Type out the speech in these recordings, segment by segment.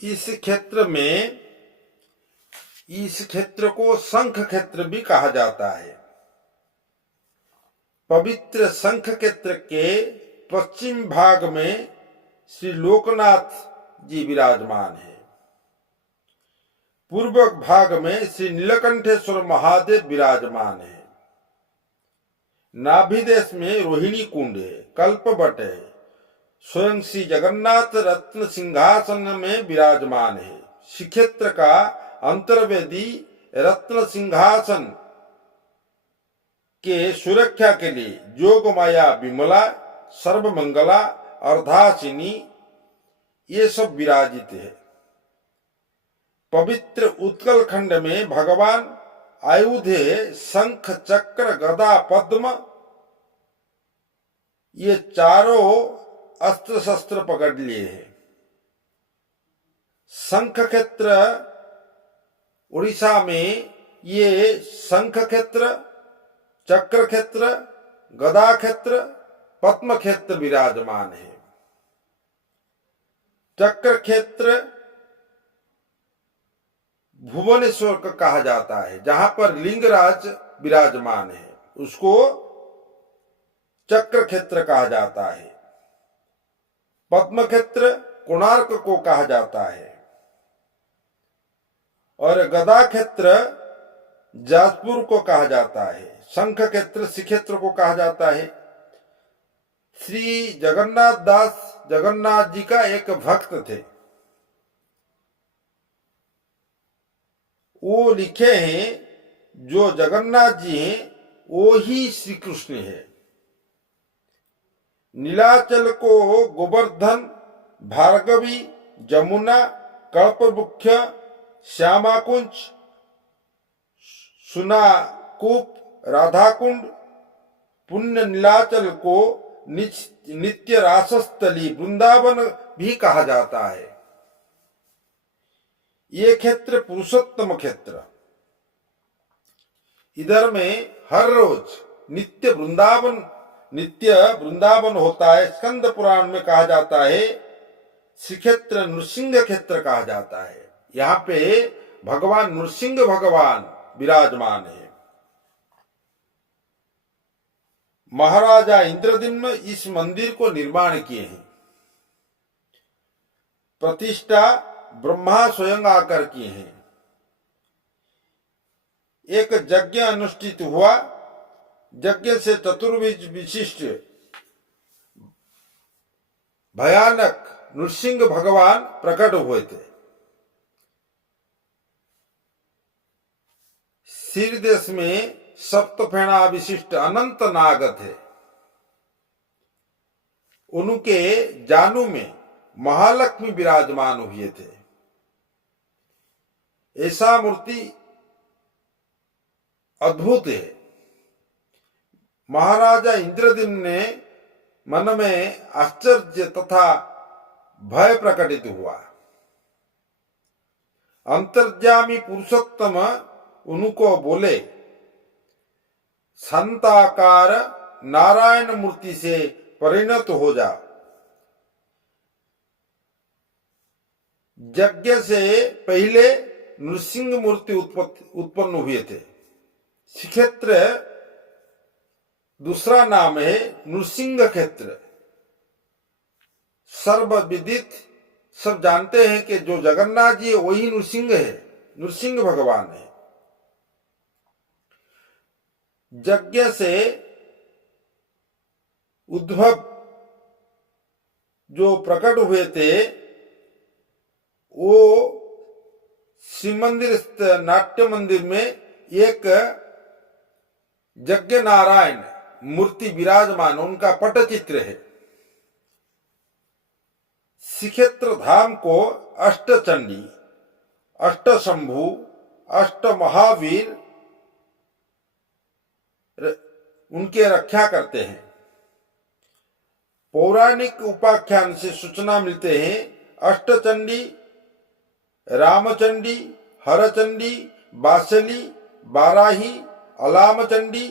इस क्षेत्र को शंख क्षेत्र भी कहा जाता है। पवित्र शंख क्षेत्र के पश्चिम भाग में श्री लोकनाथ जी विराजमान है। पूर्व भाग में श्री नीलकंठेश्वर महादेव विराजमान है। नाभि देश में रोहिणी कुंड है, कल्पवट है। स्वयं श्री जगन्नाथ रत्न सिंहासन में विराजमान है। श्रीक्षेत्र का अंतर्वेदी रत्न सिंहासन के सुरक्षा के लिए जोगमाया विमला, सर्वमंगला, अर्धासिनी ये सब विराजित है। पवित्र उत्कल खंड में भगवान आयुधे शंख, चक्र, गदा, पद्म ये चारों अस्त्र शस्त्र पकड़ लिए हैं। शंख क्षेत्र उड़ीसा में ये शंख क्षेत्र, चक्र क्षेत्र, गदा क्षेत्र, पद्म क्षेत्र विराजमान है। चक्र क्षेत्र भुवनेश्वर का कहा जाता है, जहां पर लिंगराज विराजमान है, उसको चक्र क्षेत्र कहा जाता है। पद्म क्षेत्र कोणार्क को कहा जाता है और गदा क्षेत्र जाजपुर को कहा जाता है। शंख क्षेत्र श्रीक्षेत्र को कहा जाता है। श्री जगन्नाथ दास जगन्नाथ जी का एक भक्त थे। वो लिखे हैं जो जगन्नाथ जी हैं वो ही श्री कृष्ण है। नीलाचल को गोवर्धन, भार्गवी, जमुना, कल्पवृक्ष, श्यामाकुंज, सुनाकूप, राधाकुंड, पुण्य नीलाचल को नित्य रासस्थली वृंदावन भी कहा जाता है। ये क्षेत्र पुरुषोत्तम क्षेत्र, इधर में हर रोज नित्य वृंदावन होता है। स्कंद पुराण में कहा जाता है श्रीक्षेत्र नृसिंह क्षेत्र कहा जाता है। यहाँ पे भगवान नृसिंह भगवान विराजमान है। महाराजा इंद्रदिम्न इस मंदिर को निर्माण किए हैं। प्रतिष्ठा ब्रह्मा स्वयं आकर किए हैं। एक यज्ञ अनुष्ठित हुआ। यज्ञ से चतुर्भुज विशिष्ट भयानक नृसिंह भगवान प्रकट हुए थे। सिर देश में सप्तफेणा विशिष्ट अनंत नाग थे। उनके जानू में महालक्ष्मी विराजमान हुए थे। ऐसा मूर्ति अद्भुत है। महाराजा इंद्रदिम्न ने मन में आश्चर्य तथा भय प्रकटित हुआ। अंतर्यामी पुरुषोत्तम उनको बोले, शांताकार नारायण मूर्ति से परिणत हो जा। यज्ञ से पहले नृसिंह मूर्ति उत्पन्न हुए थे। श्रीक्षेत्र दूसरा नाम है नृसिंह क्षेत्र। सर्वविदित सब जानते हैं कि जो जगन्नाथ जी है वही नृसिंह है, नृसिंह भगवान है। यज्ञ से उद्भव जो प्रकट हुए थे वो शिव मंदिर नाट्य मंदिर में एक यज्ञ नारायण मूर्ति विराजमान, उनका पटचित्र है। श्रीक्षेत्र धाम को अष्टचंडी, अष्टशंभु, अष्ट महावीर उनके रक्षा करते हैं। पौराणिक उपाख्यान से सूचना मिलते हैं अष्टचंडी, रामचंडी, हरचंडी, बासली, बाराही, अलामचंडी,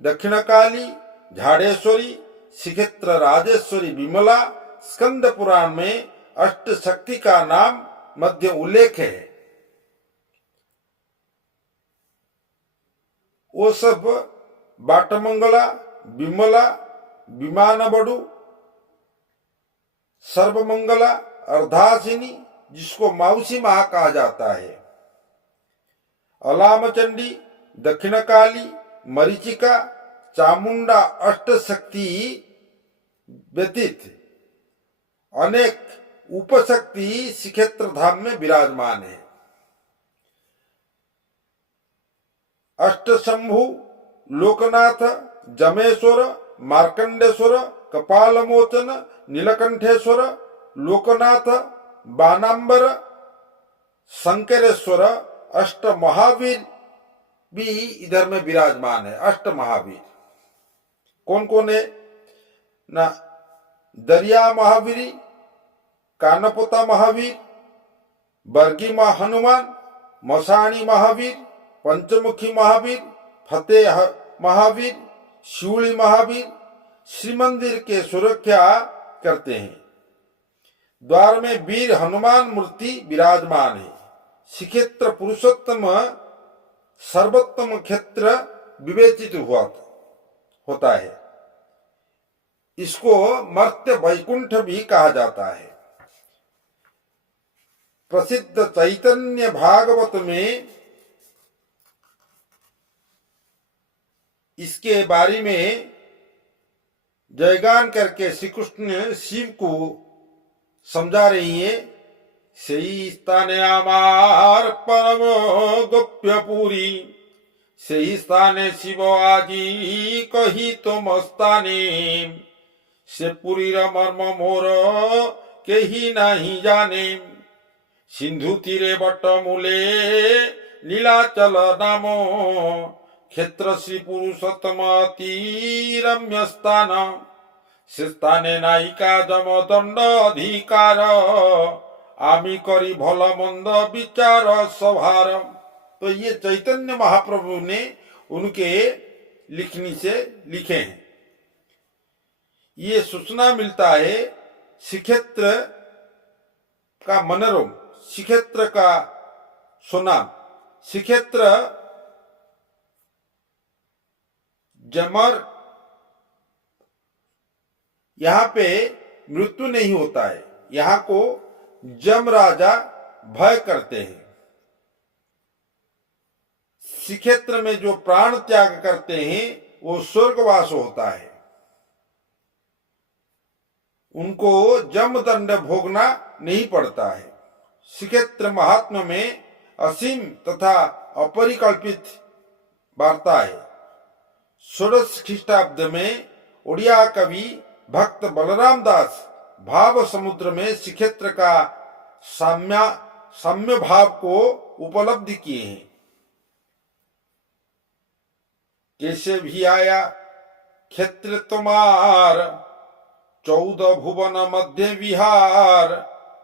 दक्षिणकाली, झाड़ेश्वरी, श्रीक्षेत्र राजेश्वरी, विमला। स्कंद पुराण में अष्ट शक्ति का नाम मध्य उल्लेख है वो सब बाटमंगला, विमला, विमानबड़ू, सर्वमंगला, अर्धासिनी जिसको माउसी माह कहा जाता है, अलामचंडी, दक्षिणकाली, मरीचिका, चामुंडा अष्टशक्ति व्यतीत अनेक उपशक्ति श्रीक्षेत्र धाम में विराजमान है। अष्टशंभु, लोकनाथ, जमेश्वर, मार्कंडेश्वर, कपालमोचन, नीलकंठेश्वर, लोकनाथ, बानांबर, शंकरेश्वर, अष्ट महावीर भी इधर में विराजमान है। अष्ट महावीर कौन कौन है ना? दरिया महावीरी, कानपोता महावीर, बरगी हनुमान, मसाणी महावीर, पंचमुखी महावीर, फतेह महावीर, शिवली महावीर श्री मंदिर के सुरक्षा करते हैं। द्वार में वीर हनुमान मूर्ति विराजमान है। श्रीक्षेत्र पुरुषोत्तम सर्वोत्तम क्षेत्र विवेचित होता है। इसको मर्त्य वैकुंठ भी कहा जाता है। प्रसिद्ध चैतन्य भागवत में इसके बारे में जयगान करके श्री कृष्ण शिव को समझा रही है। सही स्थाने आमार परम गोप्यपुरी, सही स्थाने शिव आजी कही तुम स्थाने, से पुरी मर्म मोर केही नहीं जाने, सिंधु तीरे बट मूले लीलाचल नामो, क्षेत्र श्री पुरुषोत्तम रम्य स्थान, से स्थाने नायिका जम दंड अधिकार, आमी करी भल मंद विचार सभार। तो ये चैतन्य महाप्रभु ने उनके लिखनी से लिखे हैं। ये सूचना मिलता है श्रीक्षेत्र का मनोरम, श्रीक्षेत्र का सुनाम, श्रीक्षेत्र जमर, यहाँ पे मृत्यु नहीं होता है। यहाँ को जम राजा भय करते हैं। श्रीक्षेत्र में जो प्राण त्याग करते हैं वो स्वर्गवास होता है। उनको जम दंड भोगना नहीं पड़ता है। श्रीक्षेत्र महात्मा में असीम तथा अपरिकल्पित वार्ता है। षोडश ख्रीष्टाब्द में उड़िया कवि भक्त बलराम दास भाव समुद्र में श्रीक्षेत्र का साम्य भाव को उपलब्धि किए हैं। कैसे भी आया क्षेत्र तुम्हार, 14 भुवन मध्य विहार,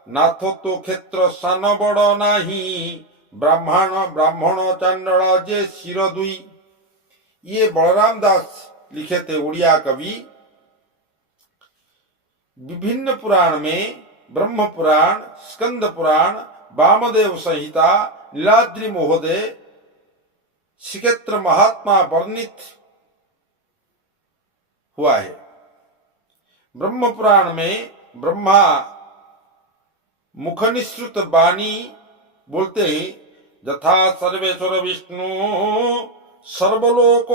नाथो तो क्षेत्र सान बड़ नाही, ब्राह्मण चांडल जे शिर दुई। ये बलराम दास लिखे थे उड़िया कवि। विभिन्न पुराण में ब्रह्म पुराण, स्कंद पुराण, वामदेव संहिता, नीलाद्रि महोदय श्रीक्षेत्र महात्मा वर्णित हुआ है। ब्रह्म पुराण में ब्रह्मा मुखनिसृत वाणी बोलते हैं, यथा सर्वेश्वर विष्णु सर्वलोकोत्तमोत्तमा,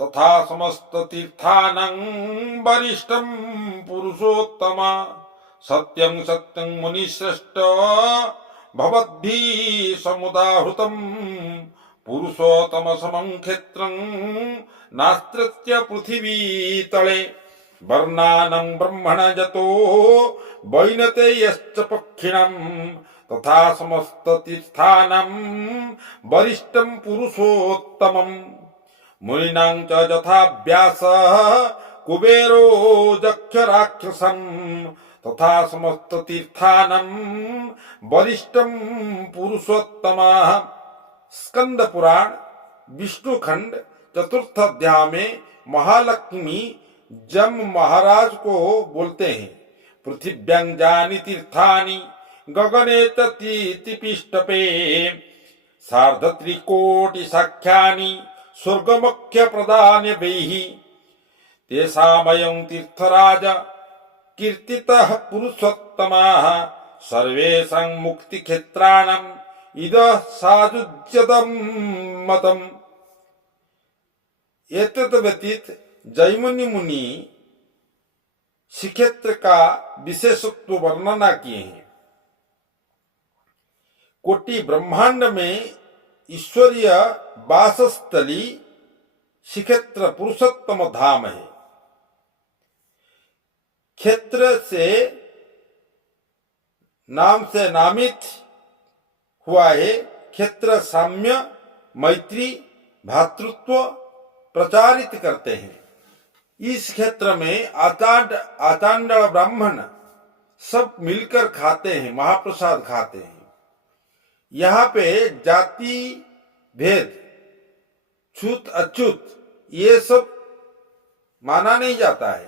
तथा समस्त तीर्थानं वरिष्ठं पुरुषोत्तमा, सत्यं सत्यं मुनिश्रेष्ठ भवद्भिः समुदाहृतं, पुरुषोत्तम समं क्षेत्रं नास्त्रत्य पृथिवी तले, वर्णानं ब्रह्मण जतो वैनते यश्च पक्षिणं, तथा समस्त तीर्थानं वरिष्ठं पुरुषोत्तमम्, मुनिनां च यथा व्यासः कुबेरो जक्ष राक्षसं, तथा समस्त तीर्थानं वरिष्ठं पुरुषोत्तमः। स्कंद पुराण विष्णु खंड चतुर्थ अध्याय में महालक्ष्मी जम महाराज को बोलते हैं, पृथिव्यां जानि तीर्थानि गगने ततीति पिष्टपे सार्धत्रिकोटि साख्यानि स्वर्गमख्य प्रदान्य वैहि तेषामयं तीर्थराज कीर्तितः पुरुषोत्तमाः सर्वेषां मुक्तिक्षेत्राणाम् इदं साजुज्यतं मतम्। एतत् व्यतीत जैमिनी मुनि श्रीक्षेत्र का विशेषत्व वर्णना किए हैं। कोटि ब्रह्मांड में ईश्वरीय वासस्थली श्रीक्षेत्र पुरुषोत्तम धाम है। क्षेत्र से नाम से नामित हुआ है। क्षेत्र साम्य मैत्री भातृत्व प्रचारित करते हैं। इस क्षेत्र में आचांड ब्राह्मण सब मिलकर खाते हैं, महाप्रसाद खाते हैं। यहाँ पे जाति भेद छूत अछूत ये सब माना नहीं जाता है।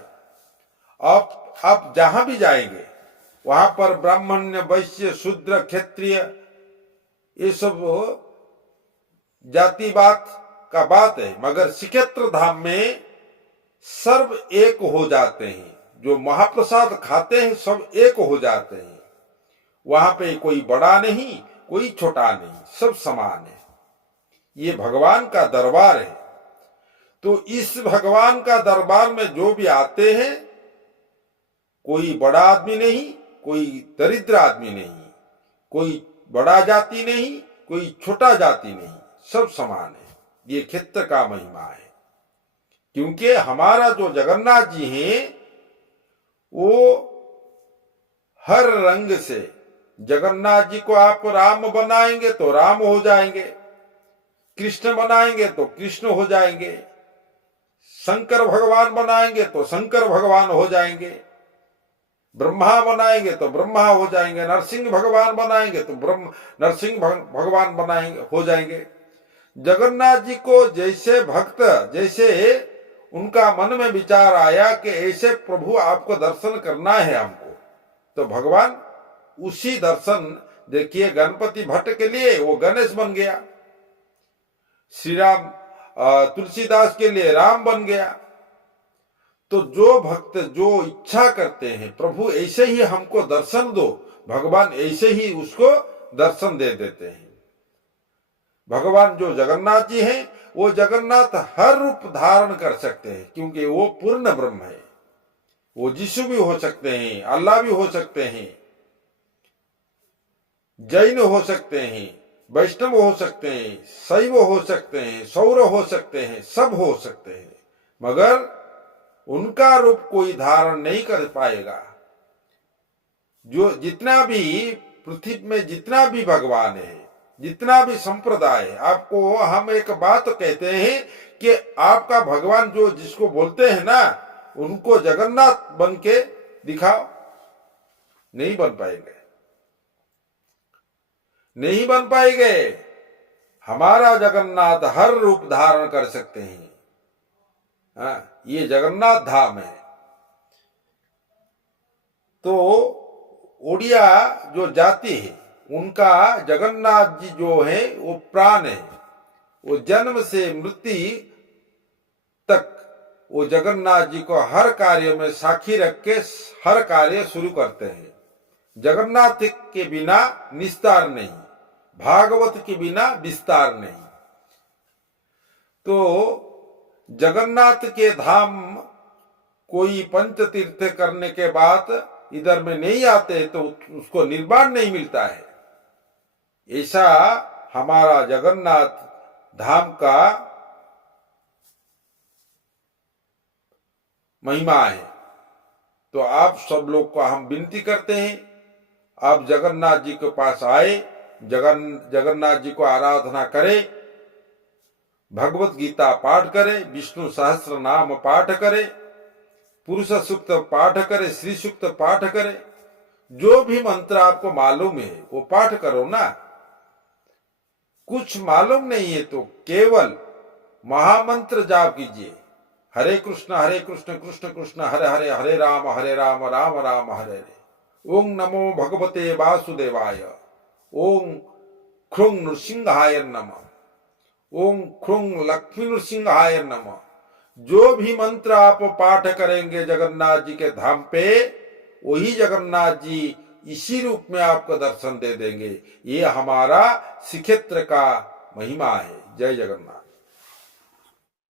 आप जहां भी जाएंगे वहां पर ब्राह्मण्य वैश्य शूद्र क्षत्रिय ये सब जातिवाद का बात है, मगर श्रीक्षेत्र धाम में सर्व एक हो जाते हैं। जो महाप्रसाद खाते हैं सब एक हो जाते हैं। वहां पे कोई बड़ा नहीं कोई छोटा नहीं, सब समान है। ये भगवान का दरबार है। तो इस भगवान का दरबार में जो भी आते हैं कोई बड़ा आदमी नहीं कोई दरिद्र आदमी नहीं, कोई बड़ा जाति नहीं कोई छोटा जाति नहीं, सब समान है। ये क्षेत्र का महिमा है। क्योंकि हमारा जो जगन्नाथ जी हैं वो हर रंग से, जगन्नाथ जी को आप राम बनाएंगे तो राम हो जाएंगे, कृष्ण बनाएंगे तो कृष्ण हो जाएंगे, शंकर भगवान बनाएंगे तो शंकर भगवान हो जाएंगे, ब्रह्मा बनाएंगे तो ब्रह्मा हो जाएंगे, नरसिंह भगवान बनाएंगे तो नरसिंह भगवान बनाएंगे हो जाएंगे। जगन्नाथ जी को जैसे भक्त, जैसे उनका मन में विचार आया कि ऐसे प्रभु आपको दर्शन करना है हमको, तो भगवान उसी दर्शन, देखिए गणपति भट्ट के लिए वो गणेश बन गया, श्री राम तुलसीदास के लिए राम बन गया। तो जो भक्त जो इच्छा करते हैं प्रभु ऐसे ही हमको दर्शन दो, भगवान ऐसे ही उसको दर्शन दे देते हैं। भगवान जो जगन्नाथ जी हैं वो जगन्नाथ हर रूप धारण कर सकते हैं, क्योंकि वो पूर्ण ब्रह्म है। वो यीशु भी हो सकते हैं, अल्लाह भी हो सकते हैं, जैन हो सकते हैं, वैष्णव हो सकते हैं, शैव हो सकते हैं, सौर हो सकते हैं, सब हो सकते हैं, मगर उनका रूप कोई धारण नहीं कर पाएगा। जो जितना भी पृथ्वी में जितना भी भगवान है, जितना भी संप्रदाय है, आपको हम एक बात कहते हैं कि आपका भगवान जो जिसको बोलते हैं ना, उनको जगन्नाथ बन के दिखाओ, नहीं बन पाएंगे, नहीं बन पाएंगे। हमारा जगन्नाथ हर रूप धारण कर सकते हैं। हाँ, ये जगन्नाथ धाम है। तो ओडिया जो जाति है उनका जगन्नाथ जी जो है वो प्राण है। वो जन्म से मृत्यु तक वो जगन्नाथ जी को हर कार्य में साक्षी रख के हर कार्य शुरू करते हैं। जगन्नाथ के बिना निस्तार नहीं, भागवत के बिना विस्तार नहीं। तो जगन्नाथ के धाम कोई पंच तीर्थ करने के बाद इधर में नहीं आते तो उसको निर्वाण नहीं मिलता है। ऐसा हमारा जगन्नाथ धाम का महिमा है। तो आप सब लोग को हम विनती करते हैं, आप जगन्नाथ जी के पास आए, जगन्नाथ जी को आराधना करें, भगवत गीता पाठ करें, विष्णु सहस्त्र नाम पाठ करें, पुरुष सूक्त पाठ करें, श्री सूक्त पाठ करें। जो भी मंत्र आपको मालूम है वो पाठ करो ना। कुछ मालूम नहीं है तो केवल महामंत्र जाप कीजिए, हरे कृष्ण कृष्ण कृष्ण हरे हरे, हरे राम राम राम हरे हरे। ओम नमो भगवते वासुदेवाय। ओम ख्रुंग नृसिंहाय नमः। ओम ख्रुंग लक्ष्मी नृसिंहाय नमः। जो भी मंत्र आप पाठ करेंगे जगन्नाथ जी के धाम पे, वही जगन्नाथ जी इसी रूप में आपको दर्शन दे देंगे। ये हमारा श्रीक्षेत्र का महिमा है। जय जगन्नाथ।